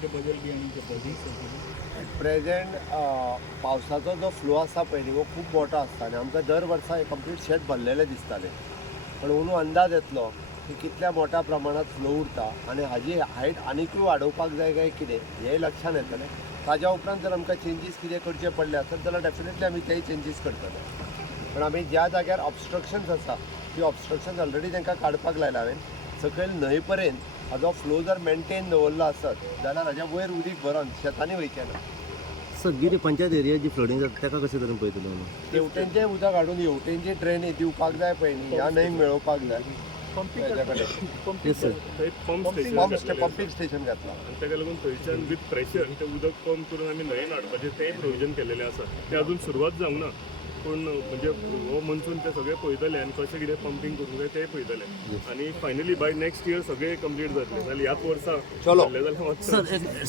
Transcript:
कितें बदल बी आनी बदल प्रेझेंट पावसाचो जो फ्लो आसा पळय न्ही वो खूब मोठो आसता आनी आमकां दर वर्सा हे कंप्लीट शेत भरलेलें दिसतालें. पण अंदू अंदाज येतलो की कितल्या मोठ्या प्रमाणात फ्लो उरता आनी हाजी हायट आनिकूय वाडोवपाक जाय काय कितें हेंय लक्षांत येतलें. ताज्या उपरांत जर आमकां चेंजीस कितें करचे पडले आसत जाल्यार डेफिनेटली आमी तेय चेंजीस करतले. पण आमी ज्या जाग्यार ऑबस्ट्रक्शन्स आसा ती ऑबस्ट्रक्शन्स ऑलरेडी तांकां काडपाक लायला हांवें. सकयल न्हंय पर्यंत हाजो फ्लो जर मेनटेन दवरलो आसत जाल्यार हाज्या वयर उदीक भरोन शेतांनी वयचें ना. सगळी पंचायत एरिया जी फ्लडिंग जाता ताका कशें तरेन पळयतलो. हेवटेंचें उदक हाडून हेवटेंची ड्रेनेज दिवपाक जाय पळय न्ही ह्या न्हंयक मेळोवपाक जाय. पंपींग स्टेशन घातला आनी ताका लागून थंयच्यान विथ प्रेशर तें उदक पंप करून आमी न्हंयेन हाडपाचें तेंय प्रोविजन केलेलें आसा. तें अजून सुरवात जावंक ना पूण म्हणजे हो मनसून ते सगळे पळयतले आनी कशें कितें पंपींग करूंक जाय तेंय पळयतले आनी फायनली बाय नेक्स्ट इयर सगळें कंप्लीट जातलें. जाल्यार ह्याच वर्सा जालें जाल्यार